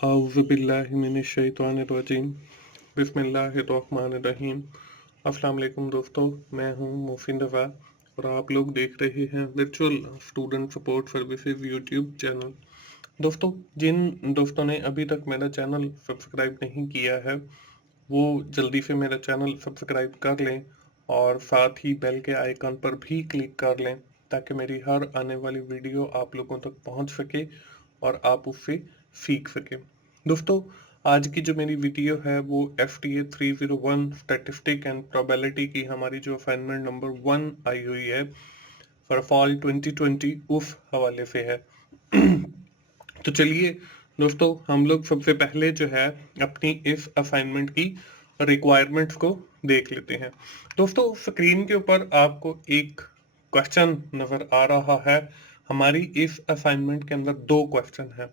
औज़ुबिल्लाहिमिनश्शैतानिर्रजीम बिस्मिल्लाहिर्रहमानिर्रहीम। अस्सलाम वालेकुम दोस्तों, मैं हूं मोहसिन रज़ा और आप लोग देख रहे हैं virtual student support services YouTube channel. दोस्तों, जिन दोस्तों ने अभी तक मेरा चैनल सब्सक्राइब नहीं किया है वो जल्दी से मेरा चैनल सब्सक्राइब कर लें और साथ ही बेल के आइकन पर भी क्लिक कर लें ताकि मेरी हर आने वाली वीडियो आप लोगों तक पहुंच सके और आप उससे सीख सकें। दोस्तों, आज की जो मेरी वीडियो है वो FTA 301 स्टैटिस्टिक एंड प्रोबेबिलिटी की हमारी जो असाइनमेंट नंबर 1 आई हुई है फॉर फॉल 2020 उस हवाले से है। तो चलिए दोस्तों, हम लोग सबसे पहले जो है अपनी इस असाइनमेंट की रिक्वायरमेंट्स को देख लेते हैं। दोस्तों, स्क्रीन के ऊपर आपको एक क्वेश्चन नजर आ रहा है। हमारी इस असाइनमेंट के अंदर दो क्वेश्चन है।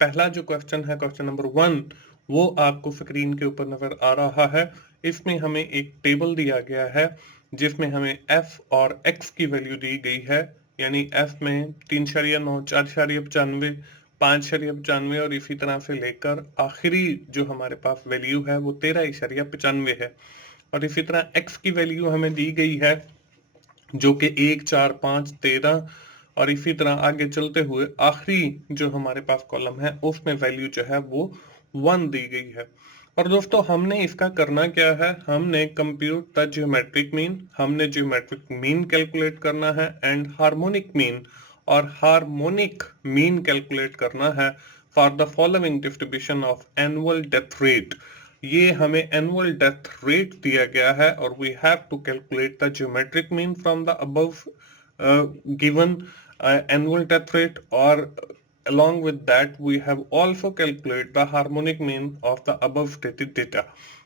पहला जो क्वेश्चन है, क्वेश्चन नंबर 1, वो आपको स्क्रीन के ऊपर नजर आ रहा है। इसमें हमें एक टेबल दिया गया है जिसमें हमें f और x की वैल्यू दी गई है। यानी f में 3.9, 4.95, 5.95 और इसी तरह से लेकर आखिरी जो हमारे पास वैल्यू है वो 13.95 है। और इसी तरह x की वैल्यू हमें दी गई है जो कि 1, 4, 5, 13 और इसी तरह आगे चलते हुए आखिरी जो हमारे पास कॉलम है उसमें वैल्यू जो है वो 1 दी गई है। और दोस्तों, हमने इसका करना क्या है, हमने कंप्यूट द ज्योमेट्रिक मीन, हमने ज्योमेट्रिक मीन कैलकुलेट करना है एंड हार्मोनिक मीन और हार्मोनिक मीन कैलकुलेट करना है for the following distribution of annual death rate. ये हमें एनुअल डेथ रेट दिया गया है और we have to calculate the geometric mean from the above given annual death rate और along with that we have also calculate the harmonic mean of the above stated data।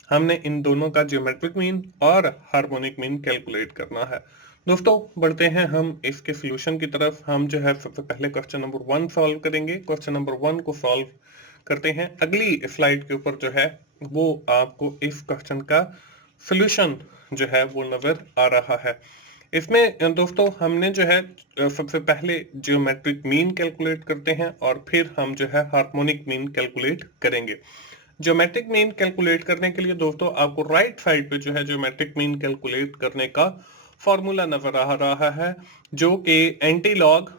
हमने इन दोनों का geometric mean और harmonic mean calculate करना है। दोस्तों, बढ़ते हैं हम इसके सॉल्यूशन की तरफ। हम जो है सबसे पहले क्वेश्चन नंबर 1 सॉल्व करेंगे। क्वेश्चन नंबर 1 को सॉल्व करते हैं। अगली स्लाइड के ऊपर जो है वो आपको इस क्वेश्चन का सॉल्यूशन जो है वो नजर आ रहा है। इसमें दोस्तों हमने जो है सबसे पहले ज्योमेट्रिक मीन कैलकुलेट करते हैं और फिर हम जो है हार्मोनिक मीन कैलकुलेट करेंगे। ज्योमेट्रिक मीन कैलकुलेट करने के लिए दोस्तों आपको राइट साइड पे जो है ज्योमेट्रिक मीन कैलकुलेट करने का फॉर्मूला नजर आ रहा है जो कि एंटी लॉग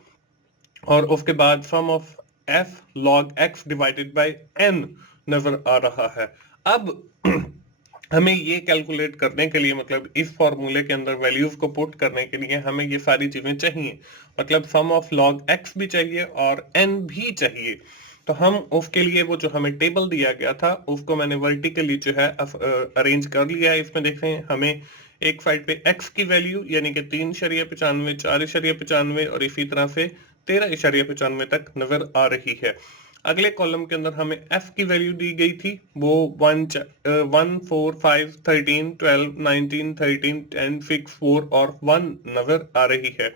और उसके बाद sum of f log x divided by n नजर आ रहा है। अब हमें ये कैलकुलेट करने के लिए, मतलब इस फॉर्मूले के अंदर वैल्यूज को पुट करने के लिए हमें ये सारी चीजें चाहिए। मतलब सम ऑफ log x भी चाहिए और n भी चाहिए। तो हम उसके लिए वो जो हमें टेबल दिया गया था उसको मैंने वर्टिकली जो है अरेंज कर लिया है। इसमें देख रहे हैं हमें एक साइड पे x की वैल्यू यानी कि 3.95, 4.95 और इसी तरह से 13.95 तक नजर आ रही है। अगले कॉलम के अंदर हमें f की वैल्यू दी गई थी, वो 1, 4, 5, 13, 12, 19, 13, 10, 6, 4 और 1 नजर आ रही है।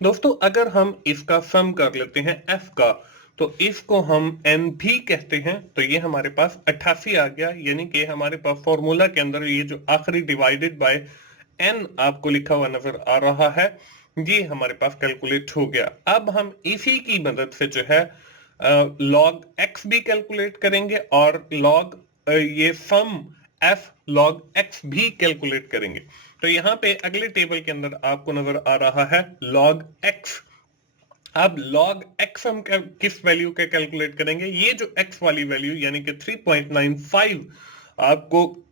दोस्तों, अगर हम इसका सम कर लेते हैं f का तो इसको हम n भी कहते हैं। तो ये हमारे पास 88 आ गया। यानी कि हमारे पास फॉर्मूला के अंदर ये जो आखिरी डिवाइडेड बाय n आपको लिखा हुआ नजर आ रहा है, ये हमारे पास कैलकुलेट हो गया। अब हम इसी की मदद से जो है लॉग x भी कैलकुलेट करेंगे और लॉग ये सम f लॉग x भी कैलकुलेट करेंगे। तो यहाँ पे अगले टेबल के अंदर आपको नजर आ रहा है लॉग x। अब log x हम किस वैल्यू के कैलकुलेट करेंगे, ये जो x वाली वैल्यू यानी कि 3.95 आपको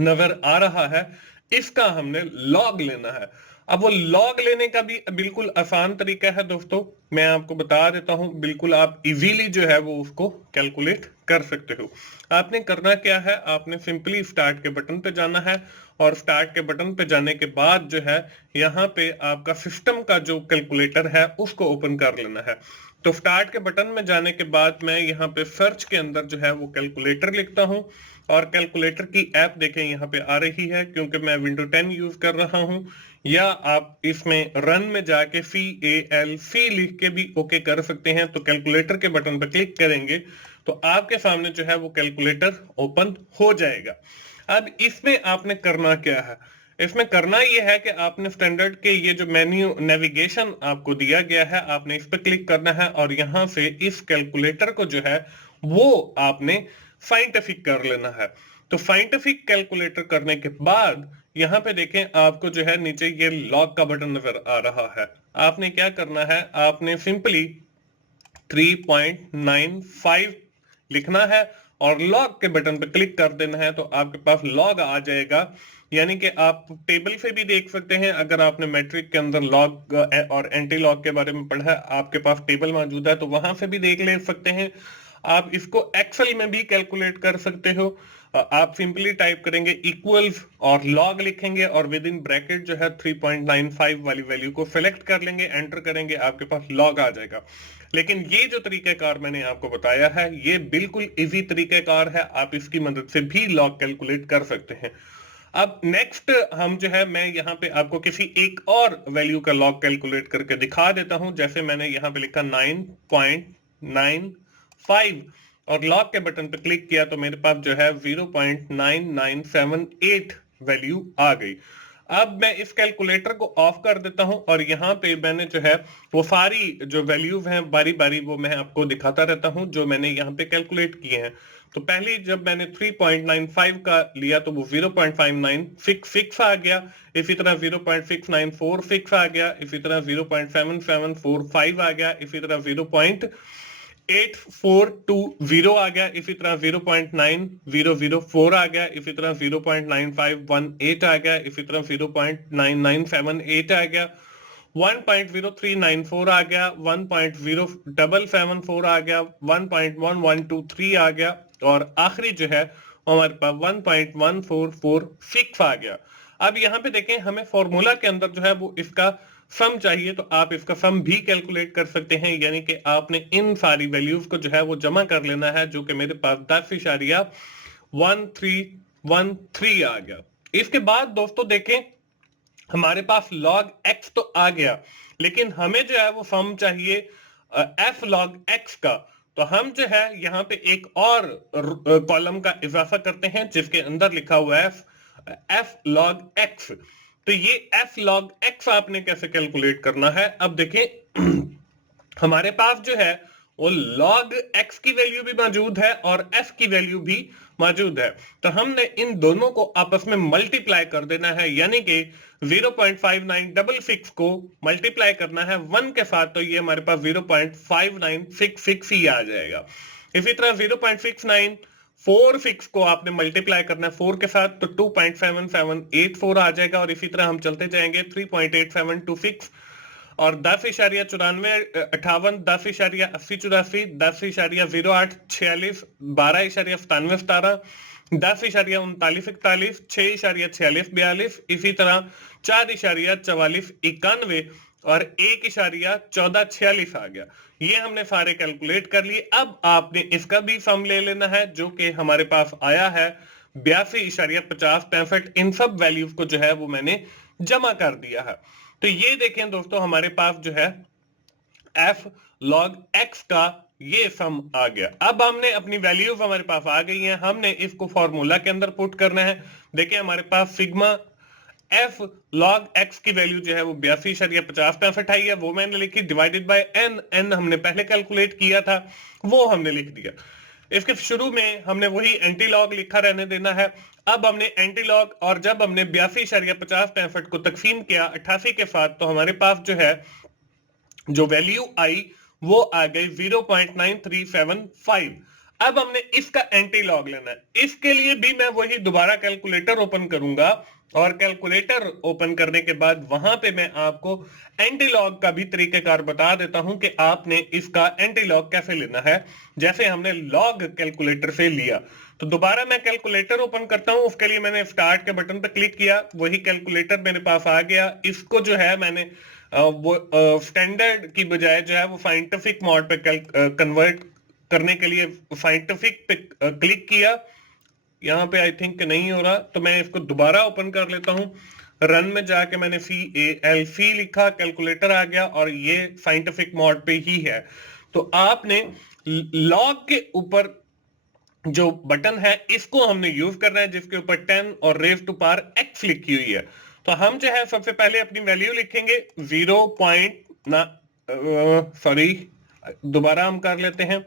नजर आ रहा है, इसका हमने लॉग लेना है। अब वो लॉग लेने का भी बिल्कुल आसान तरीका है दोस्तों, मैं आपको बता देता हूं। बिल्कुल आप इजीली जो है वो उसको कैलकुलेट कर सकते हो। आपने करना क्या है, आपने सिंपली स्टार्ट के बटन पे जाना है और स्टार्ट के बटन पे जाने के बाद जो है यहाँ पे आपका सिस्टम का जो कैलकुलेटर है उसको ओपन कर लेना है। तो स्टार्ट के बटन में जाने के बाद मैं यहाँ पे सर्च के अंदर जो है वो कैलकुलेटर लिखता हूँ और कैलकुलेटर की ऐप देखें यहाँ पे आ रही है क्योंकि मैं विंडो 10 यूज कर रहा हूँ। या आप इसमें रन में जाके CALC लिख के भी ओके कर सकते हैं। तो कैलकुलेटर के बटन पर क्लिक करेंगे तो आपके सामने जो है वो कैलकुलेटर ओपन हो जाएगा। अब इसमें आपने करना क्या है, इसमें करना यह है कि आपने स्टैंडर्ड के ये जो मेन्यू नेविगेशन आपको दिया गया है आपने इस पर क्लिक करना है और यहाँ से इस कैलकुलेटर को जो है वो आपने साइंटिफिक कर लेना है। तो साइंटिफिक कैलकुलेटर करने के बाद यहाँ पे देखें, आपको जो है नीचे ये लॉग का बटन नजर आ रहा है। आपने क्या करना है, आपने सिंपली 3.95 लिखना है और लॉग के बटन पर क्लिक कर देना है, तो आपके पास लॉग आ जाएगा। यानी कि आप टेबल से भी देख सकते हैं, अगर आपने मैट्रिक के अंदर लॉग और एंटी लॉग के बारे में पढ़ा है, आपके पास टेबल मौजूद है, तो वहां से भी देख ले सकते हैं। आप इसको एक्सेल में भी कैलकुलेट कर सकते हो। आप सिंपली टाइप करेंगे इक्वल्स और लॉग लिखेंगे और विद इन ब्रैकेट जो है 3.95 वाली वैल्यू को सिलेक्ट कर लेंगे, एंटर करेंगे, आपके पास लॉग आ जाएगा। लेकिन ये जो तरीकाकार मैंने आपको बताया है, ये बिल्कुल इजी तरीकाकार है, आप इसकी मदद से भी लॉग कैलकुलेट कर सकते हैं। अब नेक्स्ट हम जो है, मैं यहाँ पे आपको किसी एक और वैल्यू का लॉग कैलकुलेट करके दिखा देता हूं। जैसे मैंने यहाँ पे लिखा 9.95 और लॉग के बटन पे क्लिक किया, तो मेरे पास जो है 0.9978 वैल्यू आ गई। अब मैं इस कैलकुलेटर को ऑफ कर देता हूं और यहाँ पे मैंने जो है वो सारी जो वैल्यूज हैं बारी बारी वो मैं आपको दिखाता रहता हूं, जो मैंने यहाँ पे कैलकुलेट किए हैं। तो पहले जब मैंने 3.95 का लिया तो वो 0.5966 आ गया, इसी तरह 0.6946 आ गया, इसी तरह 0.7745 आ गया, इसी तरह 0.8420 आ गया, इसी तरह 0.9004 आ गया, इसी तरह 0.9518 आ गया, इसी तरह 0.9978 आ गया, 1.0394 आ गया, 1.0774 आ गया, 1.1123 आ गया और आखिरी जो है हमारे पास 1.1446 आ गया। अब यहाँ पे देखें, हमें फॉर्मूला के अंदर जो है वो इसका सम चाहिए, तो आप इसका सम भी कैलकुलेट कर सकते हैं। यानी कि आपने इन सारी वैल्यूज को जो है वो जमा कर लेना है, जो कि मेरे पास 10.1313 आ गया। इसके बाद दोस्तों देखें, हमारे पास log x तो आ गया, लेकिन हमें जो है वो सम चाहिए f log x का। तो हम जो है यहाँ पे एक और कॉलम का इजाफा करते हैं, जिसके अंदर लिखा हुआ है f log x। तो ये f log x आपने कैसे कैलकुलेट करना है, अब देखें हमारे पास जो है वो log x की वैल्यू भी मौजूद है और f की वैल्यू भी मौजूद है। तो हमने इन दोनों को आपस में मल्टीप्लाई कर देना है, यानी कि 0.5966 को मल्टीप्लाई करना है 1 के साथ, तो ये हमारे पास 0.5966 ही आ जाएगा। इसी तरह 0.6946 को आपने मल्टीप्लाई करना है 4 के साथ, तो 2.7784 आ जाएगा। और इसी तरह हम चलते जाएंगे 3.8726 और 10.94 58 10.80 84 10.08 46 12.97 10.39 41 6.46 42, इसी तरह 4.44 91 और 1.1446 आ गया। ये हमने सारे कैलकुलेट कर लिए। अब आपने इसका भी सम ले लेना है, जो कि हमारे पास आया है 82.50 इन सब वैल्यूज को जो है वो मैंने जमा कर दिया है। तो ये देखें दोस्तों, हमारे पास जो है f log x का ये सम आ गया। अब हमने अपनी वैल्यूज हमारे पास आ गई हैं, हमने इसको फॉर्मूला के अंदर पुट करना है। देखिए हमारे पास सिग्मा f log x की वैल्यू जो है वो 82.50 आई है, वो मैंने लिखी, डिवाइडेड बाय n हमने पहले कैलकुलेट किया था, वो हमने लिख दिया। इसके शुरू में हमने वही एंटी लॉग लिखा रहने देना है। अब हमने एंटी लॉग और जब हमने 82.50 को तकसीम किया 88 के साथ, तो हमारे पास जो है जो वैल्यू आई वो आ गई 0.9375। अब हमने इसका एंटी लॉग लेना है, इसके लिए भी मैं वही दोबारा कैलकुलेटर ओपन करूंगा और कैलकुलेटर ओपन करने के बाद वहां पे मैं आपको एंटी लॉग का भी तरीकेकार बता देता हूं कि आपने इसका एंटी लॉग कैसे लेना है, जैसे हमने लॉग कैलकुलेटर से लिया। तो दोबारा मैं कैलकुलेटर ओपन करता हूं, उसके लिए मैंने स्टार्ट के बटन पर क्लिक किया, वही कैलकुलेटर मेरे पास आ गया। इसको जो है मैंने वो स्टैंडर्ड की बजाय जो है वो साइंटिफिक मोड पे कन्वर्ट करने के लिए साइंटिफिक पे क्लिक किया। यहाँ पे आई थिंक नहीं हो रहा, तो मैं इसको दोबारा ओपन कर लेता हूँ। रन में जाके मैंने CALC लिखा, कैलकुलेटर आ गया और ये साइंटिफिक मोड पे ही है। तो आपने लॉग के ऊपर जो बटन है इसको हमने यूज करना है, जिसके ऊपर 10 और रेज टू पावर x लिखी हुई है। तो हम जो है सबसे पहले अपनी वैल्यू लिखेंगे 0. सॉरी, दोबारा हम कर लेते हैं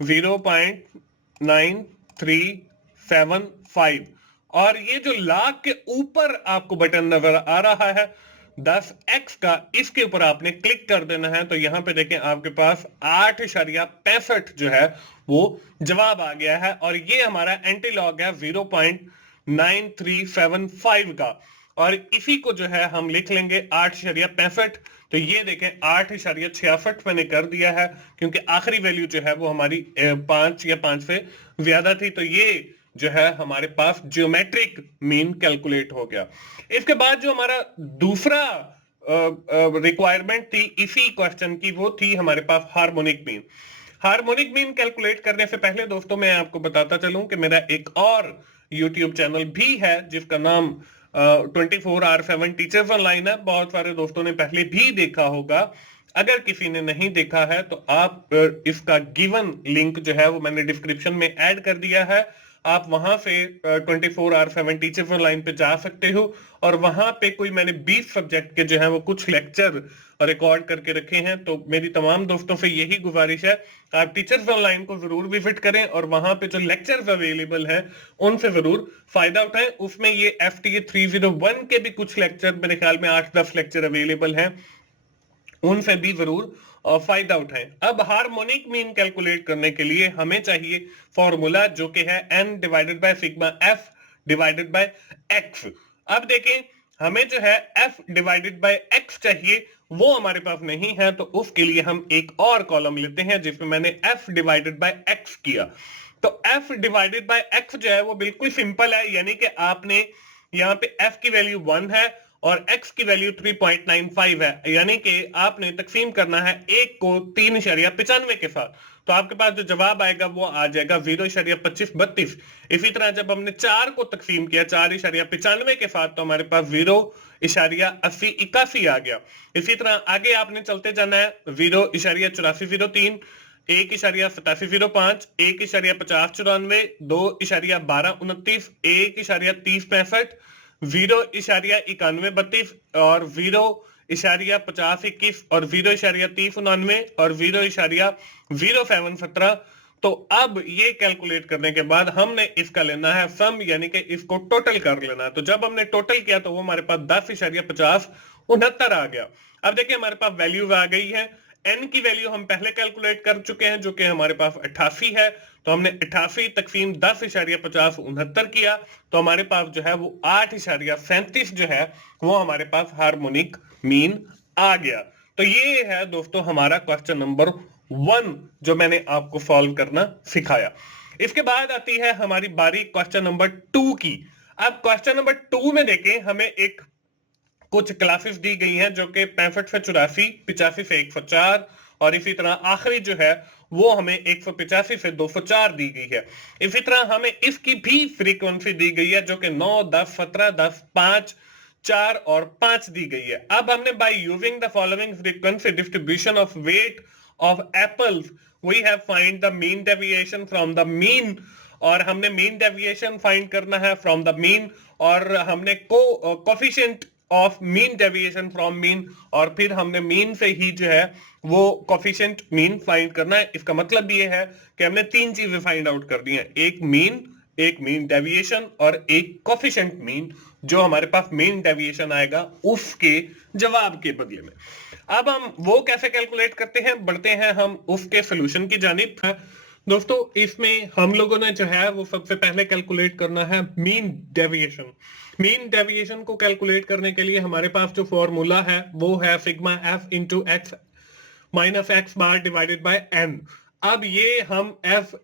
0.9375 और ये जो लाख के ऊपर आपको बटन नजर आ रहा है 10x का, इसके ऊपर आपने क्लिक कर देना है। तो यहां पे देखें आपके पास 8.65 जो है वो जवाब आ गया है और ये हमारा एंटी लॉग है 0.9375 का और इसी को जो है हम लिख लेंगे 8.65। तो ये देखें 8.66 मैंने कर दिया है क्योंकि आखिरी वैल्यू जो है वो हमारी 5 या 5 से ज्यादा थी। तो ये जो है हमारे पास जियोमेट्रिक मीन कैलकुलेट हो गया। इसके बाद जो हमारा दूसरा रिक्वायरमेंट थी इसी क्वेश्चन की, वो थी हमारे पास harmonic mean. Harmonic mean calculate करने से पहले दोस्तों मैं आपको बताता चलूं कि मेरा एक और यूट्यूब चैनल भी है जिसका नाम 24R7 टीचर्स ऑनलाइन है। बहुत सारे दोस्तों ने पहले भी देखा होगा। अगर किसी ने नहीं देखा है तो आप इसका गिवन लिंक जो है वो मैंने डिस्क्रिप्शन में ऐड कर दिया है। आप वहां से 24R7 टीचर्स ऑनलाइन पे जा सकते हो और वहां पे कोई मैंने 20 सब्जेक्ट के जो है वो कुछ लेक्चर रिकॉर्ड करके रखे हैं। तो मेरी तमाम दोस्तों से यही गुजारिश है, आप टीचर्स ऑनलाइन को जरूर विजिट करें और वहां पे जो लेक्चर्स अवेलेबल हैं उनसे जरूर फायदा उठाएं। उसमें ये FTA 301 के भी कुछ लेक्चर, मेरे ख्याल में 8-10 लेक्चर अवेलेबल हैं, उनसे भी जरूर फायदा उठाएं। अब हार्मोनिक मीन कैलकुलेट करने के लिए हमें चाहिए फॉर्मूला जो कि है n divided by sigma f divided by x। अब देखें हमें जो है f डिवाइडेड बाय x चाहिए, वो हमारे पास नहीं है। तो उसके लिए हम एक और कॉलम लेते हैं जिसमें मैंने f डिवाइडेड बाय x किया। तो f डिवाइडेड बाय x जो है वो बिल्कुल सिंपल है, यानी कि आपने यहाँ पे f की वैल्यू 1 है और x की वैल्यू 3.95 है, यानी कि आपने तकसीम करना है एक को 3.95 के साथ। तो आपके पास जो जवाब आएगा वो आ जाएगा 0.2532। इसी तरह जब हमने 4 को तकसीम किया 4.95 के साथ तो हमारे पास 0.8081 आ गया। इसी तरह आगे आपने चलते जाना है 0.8403, 1.8705, 1.5094, 2.1229, 1.3065, 0.9132 और 0.5021 और 0.3099 और 0.0717। तो अब ये कैलकुलेट करने के बाद हमने इसका लेना है सम, यानी कि इसको टोटल कर लेना है। तो जब हमने टोटल किया तो वो हमारे पास 10.5069 आ गया। अब देखिए हमारे पास वैल्यू आ गई है। n की वैल्यू हम पहले कैलकुलेट कर चुके हैं जो कि हमारे पास 88 है। तो हमने 88 तकसीम 10.5069 किया तो हमारे पास जो है वो 8.37 जो है वो हमारे पास हार्मोनिक मीन आ गया। तो ये है दोस्तों हमारा क्वेश्चन नंबर 1 जो मैंने आपको सॉल्व करना सिखाया। इसके बाद आती है हमारी बारी क्वेश्चन नंबर 2 की। अब क्वेश्चन नंबर 2 में देखें हमें एक कुछ क्लासेस दी गई हैं जो कि 65 से 84, 85 से 104 और इसी तरह आखिरी जो है वो हमें 185 से 204 दी गई है। इसी तरह हमें इसकी भी फ्रीक्वेंसी दी गई है जो कि 9, 10, 17, 10, 5, 4 और 5 दी गई है। अब हमने by using the following frequency distribution of weight of apples we have find the mean deviation from the mean, और हमने मीन डेविएशन फाइंड करना है फ्रॉम द मीन और हमने coefficient of mean deviation from mean और फिर हमने mean से ही जो है वो कोफिशिएंट मीन फाइंड करना है। इसका मतलब ये है कि हमने 3 चीजें फाइंड आउट कर दी हैं, एक मीन डेविएशन और एक कोफिशिएंट मीन। जो हमारे पास मीन डेविएशन आएगा उसके जवाब के बदले में। अब हम वो कैसे कैलकुलेट करते हैं, बढ़ते हैं हम उसके सोल्यूशन की जानिब। दोस्तों इसमें हम लोगों ने जो है वो सबसे पहले कैलकुलेट करना है मीन डेविएशन। मीन डेविएशन को कैलकुलेट करने के लिए हमारे पास जो फॉर्मूला है वो है sigma F into x minus x bar divided by N. अब ये हम F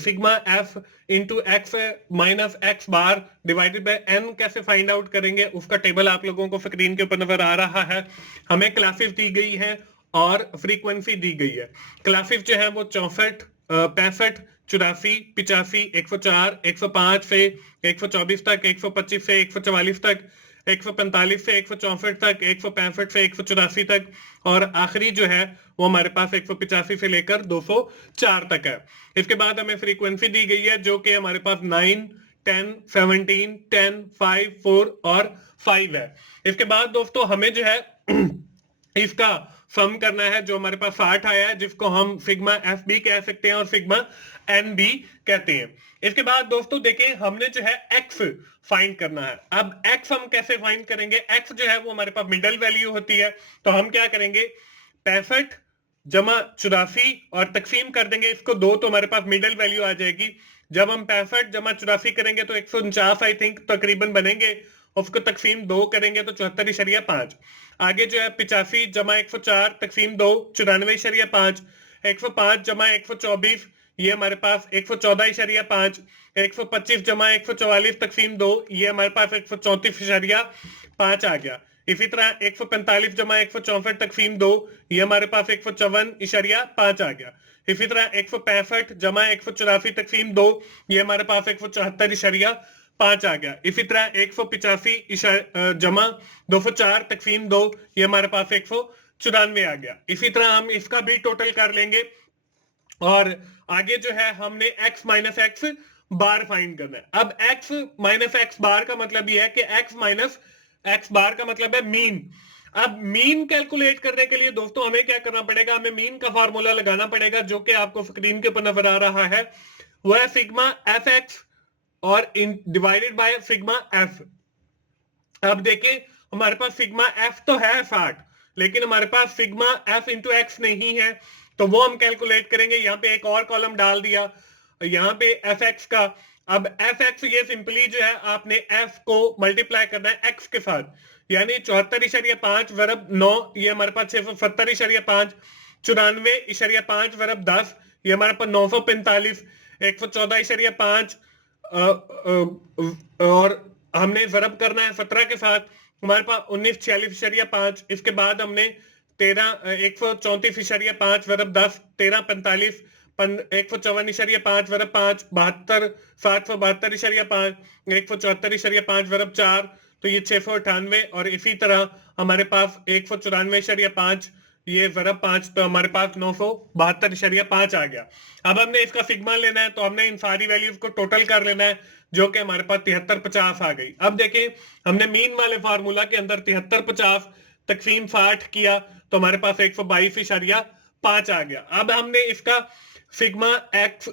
sigma F into x minus x bar divided by N कैसे फाइंड आउट करेंगे, उसका टेबल आप लोगों को स्क्रीन के ऊपर नजर आ रहा है। हमें क्लासेस दी गई है और फ्रीक्वेंसी दी गई है। क्लासेस जो है वो 64, 65, 84, 85, 104, 105 से 124 तक, 125 से 144 तक, 145 से 164 तक, 165 से 184 तक और आखिरी जो है वो हमारे पास 185 से लेकर 204 तक है। इसके बाद हमें फ्रीक्वेंसी दी गई है जो कि हमारे पास 9, 10, 17, 10, 5, 4 और 5 है। इसके बाद दोस्तों हमें जो है इसका सम करना है जो हमारे पास 60 आया है, जिसको हम सिग्मा एफ भी कह सकते हैं और सिग्मा एन भी कहते हैं। इसके बाद दोस्तों देखें, हमने जो है एक्स फाइंड करना है। अब एक्स हम कैसे फाइंड करेंगे? एक्स जो है वो हमारे पास मिडल वैल्यू होती है, तो हम क्या करेंगे, 65 जमा 84 और तकसीम कर देंगे इसको दो, तो हमारे पास मिडल वैल्यू आ जाएगी। जब हम 65 जमा 84 करेंगे तो 149 आई थिंक तकरीबन बनेंगे, उसको तकसीम दो करेंगे तो 74.5। आगे जो है 85 जमा 104 तकसीम दो 94.5, 105 जमा 124 ये हमारे पास 114.5, 125 जमा 144 तकसीम दो ये हमारे पास 134.5 आ गया। इसी तरह 145 जमा 164 तकसीम दो ये हमारे पास 154.5 आ गया। इसी तरह 165 जमा 184 तकसीम दो ये हमारे पास 174.5 आ गया। इसी तरह 185 जमा 204 तकसीम दो ये हमारे पास 194 आ गया। इसी तरह हम इसका भी टोटल कर लेंगे और आगे जो है हमने x माइनस एक्स बार फाइंड करना है। अब x माइनस एक्स बार का मतलब यह है कि x माइनस एक्स बार का मतलब है मीन। अब मीन कैलकुलेट करने के लिए दोस्तों हमें क्या करना पड़ेगा, हमें मीन का फार्मूला लगाना पड़ेगा जो कि आपको स्क्रीन के ऊपर नजर आ रहा है, वो है सिग्मा एफ एक्स और इन डिवाइडेड बाय सिग्मा एफ। अब देखिए हमारे पास सिग्मा एफ तो है 60, लेकिन हमारे पास सिग्मा एफ इंटू एक्स नहीं है, तो वो हम कैलकुलेट करेंगे। यहाँ पे एक और कॉलम डाल दिया यहाँ पे एफ एक्स का। अब एफ एक्स ये सिंपली जो है आपने एफ को मल्टीप्लाई करना है एक्स के साथ, यानी 74.5 वर्ब 9 ये हमारे पास 670.5, 94.5 वर्ब 10 ये हमारे पास 945, 114.5 और हमने वर्ब करना है 17 के साथ, हमारे पास 1946.5। इसके बाद हमने 134.5 वर्ब 10, 1345, 154.5 वर्ब 5, 72, 772.5, 174.5 वर्ब 4, तो ये 698 और इसी तरह हमारे पास 194.5 ये वर्ब 5, तो हमारे पास 972.5 आ गया। अब हमने इसका सिग्मा लेना है, तो हमने इन सारी वैल्यूज को टोटल कर लेना है जो कि हमारे पास 73.50 आ गई। अब देखें हमने मीन वाले फार्मूला के अंदर 73.50 तकसीम 60 किया तो हमारे पास 122.5 आ गया। अब हमने इसका sigma x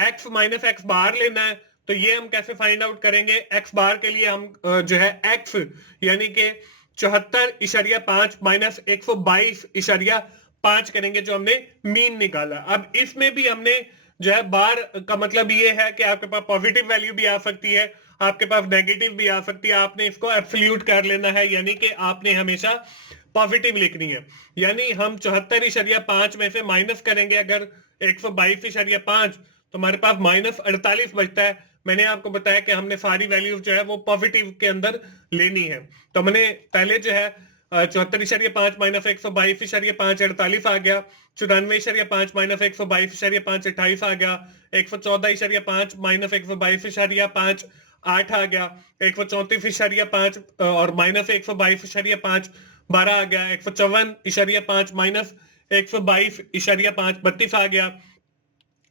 x minus x bar लेना है, तो ये हम कैसे फाइंड आउट करेंगे? एक्स बार के लिए हम जो है एक्स यानी कि 74.5 माइनस 122.5 करेंगे जो हमने मीन निकाला। अब इसमें भी हमने जो है बार का मतलब ये है कि आपके पास पॉजिटिव वैल्यू भी आ सकती है, आपके पास नेगेटिव भी आ सकती है। आपने इसको एब्सोल्यूट कर लेना है, यानी कि आपने हमेशा पॉजिटिव लिखनी है। यानी हम 74.5 में से माइनस करेंगे अगर 122.5 तो हमारे पास -48 बचता है। मैंने आपको बताया कि हमने सारी वैल्यूज जो है वो पॉजिटिव के अंदर लेनी है, तो हमने पहले जो है 74.5 माइनस 122.5 48 आ गया, 94.5 माइनस 122.5 28 आ गया, 114.5 माइनस 122.5 8 आ गया, 134.5 और माइनस 122.5 12 आ गया, 154.5 माइनस 122.5 32 आ गया,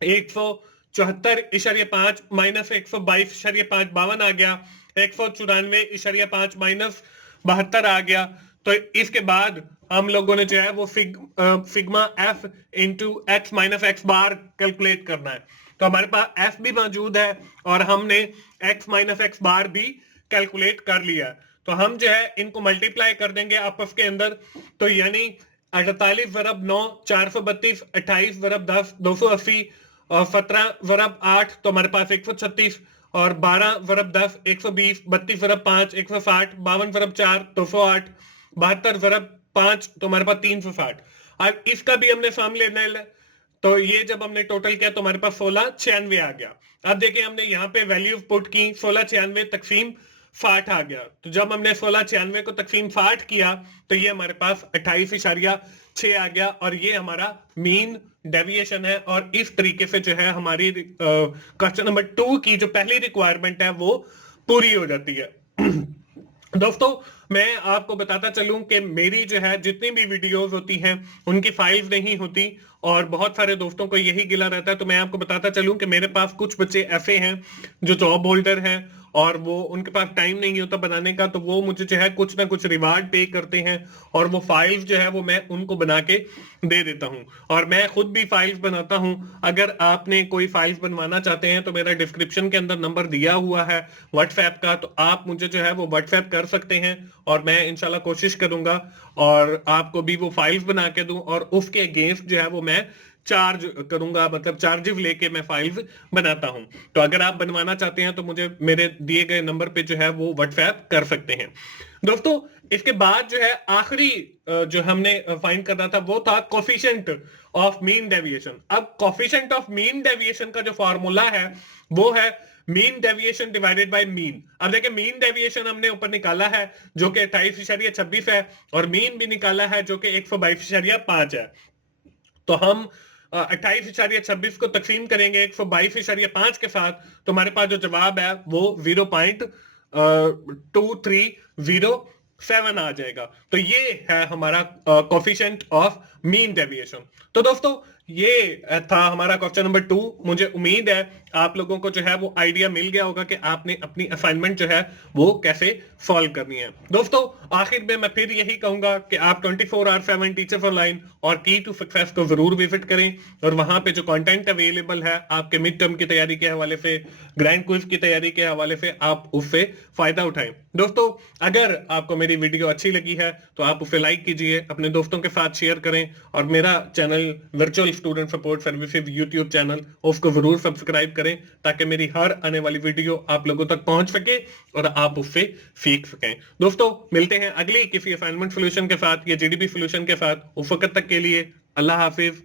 174.5 माइनस 122.5 52 आ गया, 194.5 माइनस 72 आ गया। तो इसके बाद हम लोगों ने जो है वो sigma F into x minus x bar calculate करना है, तो हमारे पास एफ भी मौजूद है और हमने एक्स माइनस एक्स बार भी कैलकुलेट कर लिया। तो हम जो है इनको मल्टीप्लाई कर देंगे आपस के अंदर, तो यानी 48 वर्ब 9 432, 28 वर्ब 10 280 और 17 वर्ब 8 तो हमारे पास 136 और 12 वर्ब 10 120, 32 वर्ब 5 160, 52 वर्ब 4 208, 72 वर्ब 5 तो हमारे पास 360। अब इसका भी हमने सम लेना है, तो ये जब हमने टोटल किया तो हमारे पास 1696 आ गया। अब देखिए हमने यहाँ पे वैल्यू पुट की 1696 तकसीम 60 आ गया, तो जब हमने 1696 को तकसीम 60 किया तो ये हमारे पास 28.6 आ गया और ये हमारा मीन डेविएशन है। और इस तरीके से जो है हमारी क्वेश्चन नंबर 2 की जो पहली रिक्वायरमेंट है वो पूरी हो जाती है। दोस्तों मैं आपको बताता चलूं कि मेरी जो है जितनी भी वीडियोस होती हैं उनकी फाइल्स नहीं होती और बहुत सारे दोस्तों को यही गिला रहता है, तो मैं आपको बताता चलूं कि मेरे पास कुछ बच्चे ऐसे हैं जो जॉब होल्डर हैं और वो उनके पास टाइम नहीं होता बनाने का, तो वो मुझे जो है कुछ ना कुछ रिवार्ड पे करते हैं और वो फाइल्स जो है वो मैं उनको बना के दे देता हूं। और मैं खुद भी फाइल्स बनाता हूं। अगर आपने कोई फाइल्स बनवाना चाहते हैं तो मेरा डिस्क्रिप्शन के अंदर नंबर दिया हुआ है व्हाट्सएप का, तो आप मुझे जो है वो व्हाट्सएप कर सकते हैं और मैं इंशाल्लाह कोशिश करूंगा और आपको भी वो फाइल्स बना के दूं और उसके अगेंस्ट जो है वो मैं चार्ज करूंगा, मतलब चार्जेस लेके मैं फाइल्स बनाता हूं। तो अगर आप बनवाना चाहते हैं तो मुझे मेरे दिए गए नंबर पे जो है वो व्हाट्सएप कर सकते हैं। दोस्तों इसके बाद जो है आखिरी जो हमने फाइंड करना था वो था कोफिशिएंट ऑफ मीन डेविएशन। अब कोफिशिएंट ऑफ मीन डेविएशन का जो फार्मूला है वो है mean deviation divided by mean. अब देखिए मीन डेविएशन हमने ऊपर निकाला है जो कि 28.26 है और मीन भी निकाला है जो कि 122.5 है। तो हम 28.26 को तकसीम करेंगे 122.5 के साथ, तो हमारे पास जो जवाब है वो 0.2307 आ जाएगा। तो ये है हमारा कोफिशिएंट ऑफ मीन डेविएशन। तो दोस्तों ये था हमारा क्वेश्चन नंबर 2। मुझे उम्मीद है आप लोगों को जो है वो आइडिया मिल गया होगा कि आपने अपनी असाइनमेंट जो है वो कैसे सॉल्व करनी है। दोस्तों आखिर में मैं फिर यही कहूंगा कि आप 24/7 टीचर्स ऑनलाइन और की टू सक्सेस को जरूर विजिट करें और वहां पे जो कंटेंट अवेलेबल है आपके मिड टर्म की तैयारी के हवाले से, ग्रैंड क्विज की तैयारी के हवाले से, आप उससे फायदा उठाएं। दोस्तों अगर आपको मेरी वीडियो अच्छी लगी है तो आप उसे लाइक कीजिए, अपने दोस्तों के साथ शेयर करें और मेरा channel virtual student support services YouTube channel उसको जरूर सब्सक्राइब करें ताकि मेरी हर आने वाली वीडियो आप लोगों तक पहुंच सके और आप उससे सीख सकें। दोस्तों मिलते हैं अगली किसी असाइनमेंट सोल्यूशन के साथ या जीडीपी सोल्यूशन के साथ। उस वक्त तक के लिए अल्लाह हाफिज।